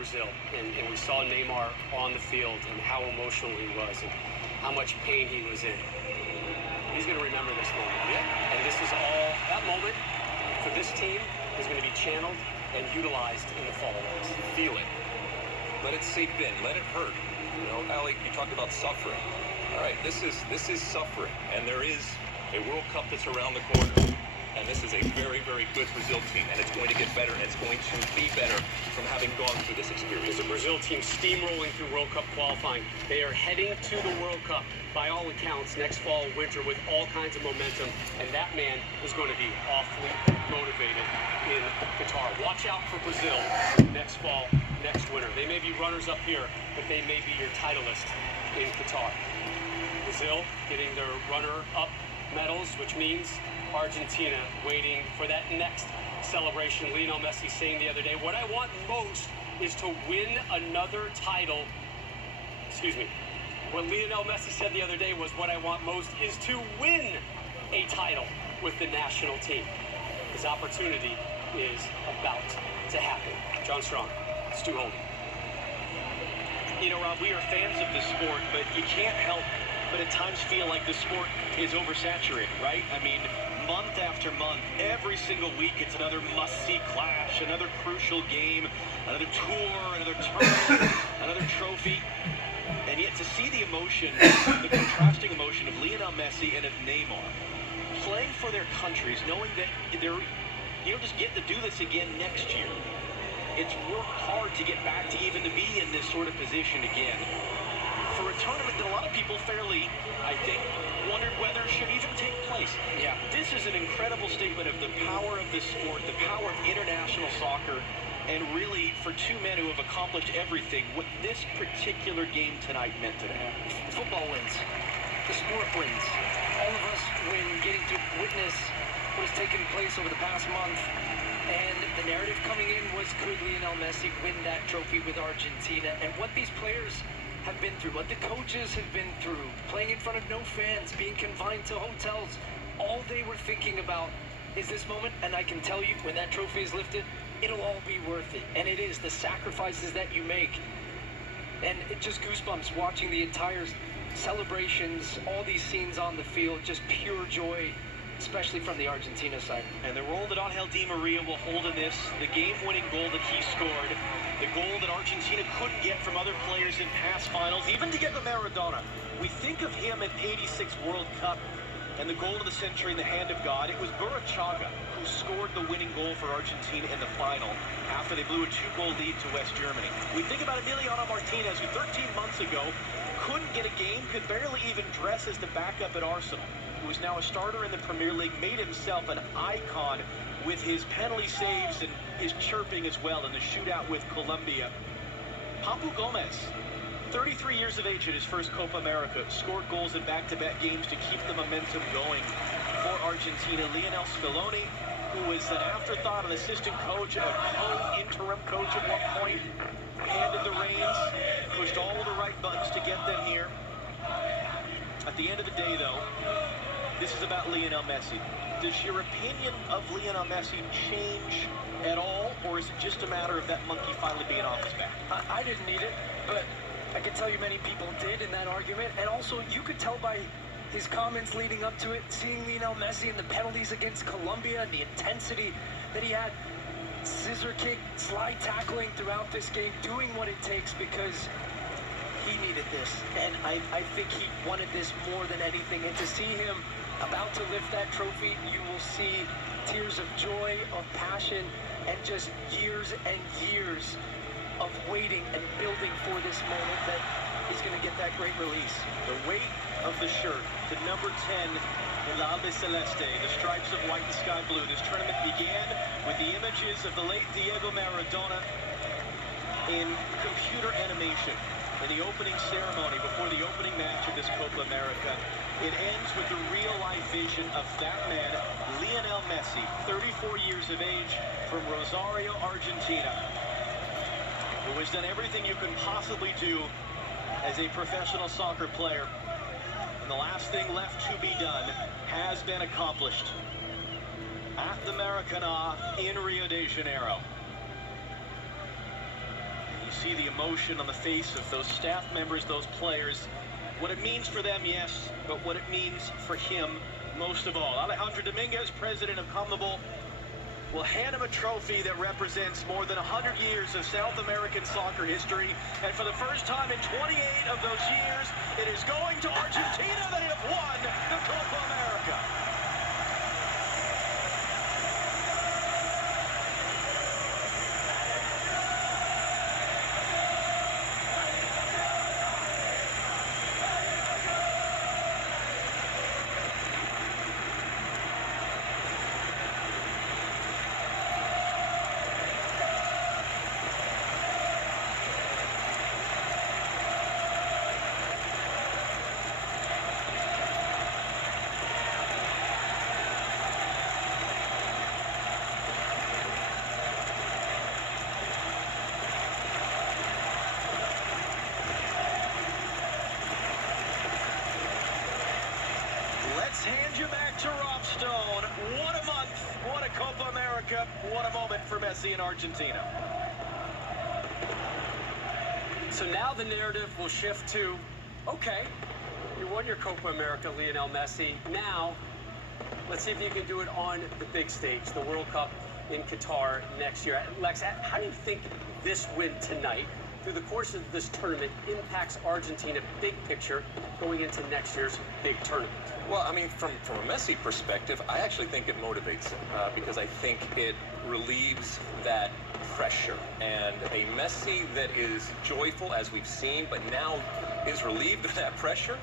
Brazil, and we saw Neymar on the field and how emotional he was and how much pain he was in. He's going to remember this moment. Yeah. And this is all, that moment for this team is going to be channeled and utilized in the fall. Feel it. Let it sink in. Let it hurt. You know, Ali, you talked about suffering. All right, this is suffering, and there is a World Cup that's around the corner. And this is a very, very good Brazil team, and it's going to get better, and it's going to be better from having gone through this experience. The Brazil team steamrolling through World Cup qualifying. They are heading to the World Cup, by all accounts, next fall, winter, with all kinds of momentum, and that man is going to be awfully motivated in Qatar. Watch out for Brazil next fall, next winter. They may be runners-up here, but they may be your titleist in Qatar. Brazil getting their runner-up medals, which means Argentina waiting for that next celebration. Lionel Messi saying the other day, what I want most is to win another title. Excuse me. What Lionel Messi said the other day was, what I want most is to win a title with the national team. His opportunity is about to happen. John Strong, Stu Holden. You know, Rob, we are fans of the sport, but you can't help but at times feel like the sport is oversaturated, right? I mean, month after month, every single week, it's another must-see clash, another crucial game, another tour, another tournament, another trophy. And yet to see the emotion, the contrasting emotion of Lionel Messi and of Neymar, playing for their countries, knowing that you don't just get to do this again next year. It's worked hard to get back to even to be in this sort of position again. For a tournament that a lot of people fairly, I think, wondered whether should even take place. Yeah. This is an incredible statement of the power of this sport, the power of international soccer, and really for two men who have accomplished everything, what this particular game tonight meant to them. Football wins. The sport wins. All of us win getting to witness what has taken place over the past month. And the narrative coming in was, could Lionel Messi win that trophy with Argentina? And what these players have been through, what the coaches have been through, playing in front of no fans, being confined to hotels, all they were thinking about is this moment. And I can tell you, when that trophy is lifted, it'll all be worth it. And it is, the sacrifices that you make. And it just goosebumps watching the entire celebrations, all these scenes on the field, just pure joy, especially from the Argentina side. And the role that Angel Di Maria will hold in this, the game-winning goal that he scored, the goal that Argentina couldn't get from other players in past finals, even to get the Maradona. We think of him at 86 World Cup and the goal of the century in the hand of God. It was Burruchaga who scored the winning goal for Argentina in the final after they blew a 2-goal lead to West Germany. We think about Emiliano Martinez, who 13 months ago couldn't get a game, could barely even dress as the backup at Arsenal, who is now a starter in the Premier League, made himself an icon with his penalty saves and his chirping as well in the shootout with Colombia. Papu Gomez, 33 years of age at his first Copa America, scored goals in back-to-back games to keep the momentum going for Argentina. Lionel Scaloni, who was an afterthought, an assistant coach, a co-interim coach at one point, handed the reins, pushed all of the right buttons to get them here. At the end of the day, though, this is about Lionel Messi. Does your opinion of Lionel Messi change at all, or is it just a matter of that monkey finally being off his back? I didn't need it, but I can tell you many people did in that argument. And also, you could tell by his comments leading up to it, seeing Lionel Messi and the penalties against Colombia and the intensity that he had, scissor kick, slide tackling throughout this game, doing what it takes because he needed this. And I think he wanted this more than anything. And to see him about to lift that trophy, you will see tears of joy, of passion, and just years and years of waiting and building for this moment that he's going to get that great release. The weight of the shirt, the number 10 in the Albiceleste, the stripes of white and sky blue. This tournament began with the images of the late Diego Maradona in computer animation in the opening ceremony before the opening match of this Copa America. It ends with the real-life vision of that man, Lionel Messi, 34 years of age, from Rosario, Argentina, who has done everything you can possibly do as a professional soccer player. And the last thing left to be done has been accomplished at the Maracanã in Rio de Janeiro. And you see the emotion on the face of those staff members, those players. What it means for them, yes, but what it means for him most of all. Alejandro Dominguez, president of CONMEBOL, will hand him a trophy that represents more than 100 years of South American soccer history. And for the first time in 28 of those years, it is going to Argentina that have won the Copa America. Let's hand you back to Rob Stone. What a month, what a Copa America, what a moment for Messi in Argentina. So now the narrative will shift to, okay, you won your Copa America, Lionel Messi. Now, let's see if you can do it on the big stage, the World Cup in Qatar next year. Lex, how do you think this win tonight, through the course of this tournament, impacts Argentina big picture going into next year's big tournament? Well, I mean, from a Messi perspective, I actually think it motivates him because I think it relieves that pressure. And a Messi that is joyful, as we've seen, but now is relieved of that pressure,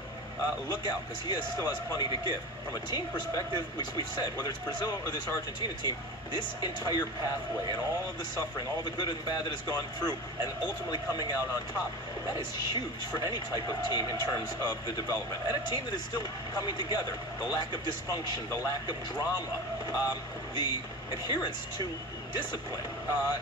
look out, because he still has plenty to give. From a team perspective, we've said, whether it's Brazil or this Argentina team, this entire pathway and all of the suffering, all the good and bad that has gone through, and ultimately coming out on top, that is huge for any type of team in terms of the development. And a team that is still coming together. The lack of dysfunction, the lack of drama, the adherence to discipline,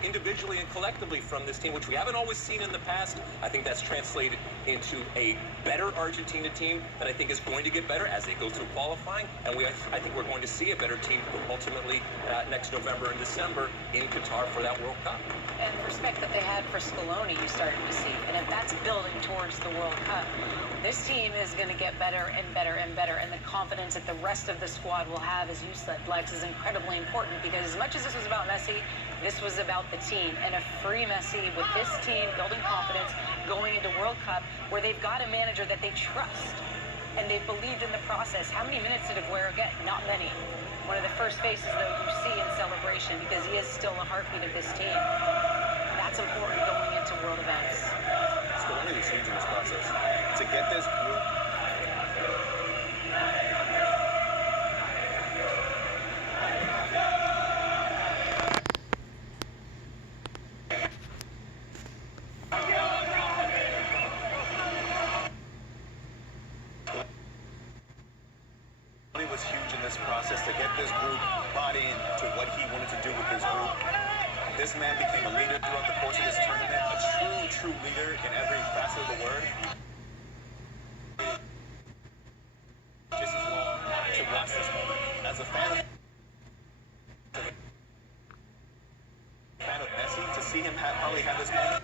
individually and collectively from this team, which we haven't always seen in the past. I think that's translated into a better Argentina team that I think is going to get better as they go through qualifying. And I think we're going to see a better team ultimately next November and December in Qatar for that World Cup. And the respect that they had for Scaloni, you started to see. And if that's building towards the World Cup, this team is going to get better and better and better. And the confidence that the rest of the squad will have, as you said, Lex, is incredibly important, because as much as this was about Messi, this was about the team. And a free Messi with this team building confidence going into World Cup, where they've got a manager that they trust and they've believed in the process. How many minutes did Aguero get? Not many. One of the first faces, though, you see in celebration, because he is still the heartbeat of this team. That's important going into world events. Scaloni was huge in this process. To get this group was huge in this process to get this group bought in to what he wanted to do with this group. This man became a leader throughout the course of this tournament, a true leader in every facet of the word. Just as long to watch this moment. As a fan of Messi, to see him probably have this moment.